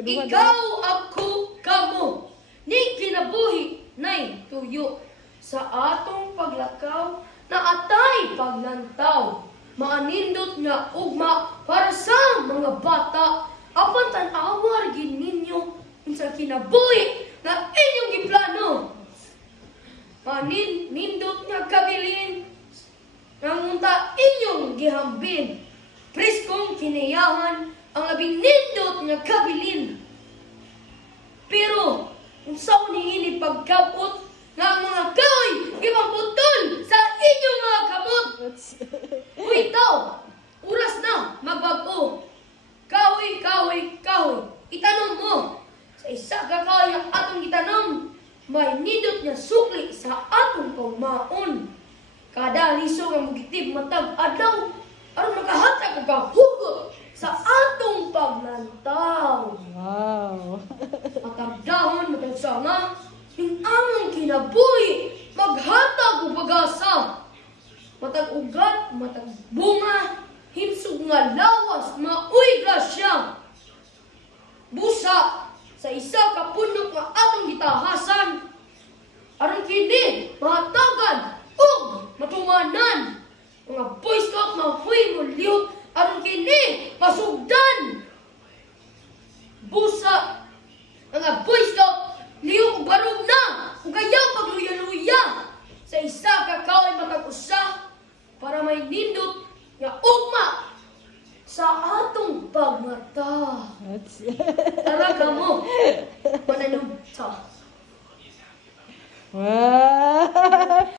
Kaduha Ikaw ako kamo. Ni kinabuhi nay tuyo sa atong paglakaw na atay paglantaw. Maanindot nga ugma para sa mga bata. Apan tan-awar gid ninyo unsa kinabuhi na inyong giplano. Nindot nga kabilin nangunta inyong gihambin. Preskong kinayahan ang labing nindot nga kabilin. Pero unsaon niini pagkabot nga ang mga kahoy gipaputol sa inyong mga kamot. Uy, tao! Oras na magbag-o. Kahoy, kahoy, kahoy. Itanom mo. Sa isa ka kahoy ang atong itanom, may nindot nga sukli sa atong pagmaon. Kada liso nga mugitib matag adlaw aron makahatag og kahugot sa atong paglantaw. Wow. Matag dahon, matag sanga, yung among kinabuhi, maghatag o pag-asa. Matag ugat, matag bunga, himsog nga lawas, mauy grasya. Busa, sa isa ka punok nga atong gitahasan, aron kini mahatagan ug matumanan. Mga Boy Scout mahuy mo liyot, aron kini masugdan. Busa, mga Boy Scout liyong barog na, ug ayaw pagluya-luya. Sa isa ka kahoy matag-usa, para may nindot nga ugma sa atong pagmata. Tara ka mo, mananong ta. Wow.